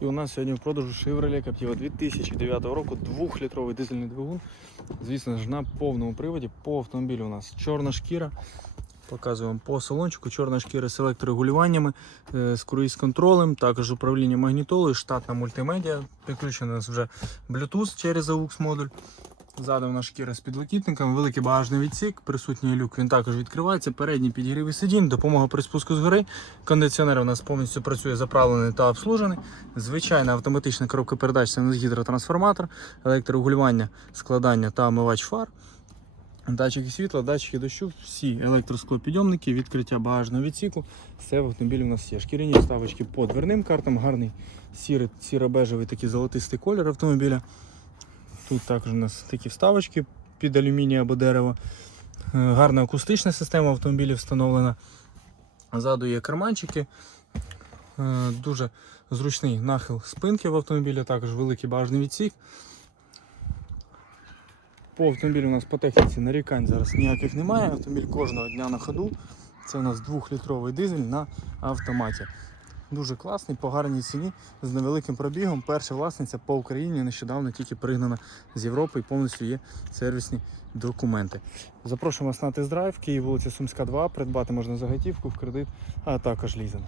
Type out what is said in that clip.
І у нас сьогодні в продажу Chevrolet Captiva 2009 року, 2-літровий дизельний двигун. Звісно ж, на повному приводі. По автомобілю у нас чорна шкіра. Показуємо по салончику. Чорна шкіра з електрорегулюваннями, е, з круїз-контролем, також управління магнітолою, штатна мультимедіа. Підключений у нас вже Bluetooth через AUX модуль. Ззаду нас шкіра з підлокітником, великий багажний відсік, присутній люк, він також відкривається. Передній підігрів сидінь, допомога при спуску з гори. Кондиціонер у нас повністю працює заправлений та обслужений. Звичайна автоматична коробка передач це гідротрансформатор, електрорегулювання, складання та омивач фар. Датчики світла, датчики дощу, всі електросклопідйомники, відкриття багажного відсіку. Все в автомобілі у нас є. Шкіряні вставочки по дверним картам, гарний сіро-бежевий такий золотистий колір автомобіля. Тут також у нас такі вставочки під алюміній або дерево. Е, Гарна акустична система в автомобілі встановлена. Ззаду є карманчики. Е, Дуже зручний нахил спинки в автомобілі, також великий багажний відсік. По автомобілю у нас по техніці нарікань зараз ніяких немає. Автомобіль кожного дня на ходу. Це у нас 2-літровий дизель на автоматі. Дуже класний, по гарній ціні, з невеликим пробігом. Перша власниця по Україні нещодавно тільки пригнана з Європи і повністю є сервісні документи. Запрошуємо вас на тест-драйв, Київ, вулиця Сумська, 2. Придбати можна за готівку в кредит, а також лізинг.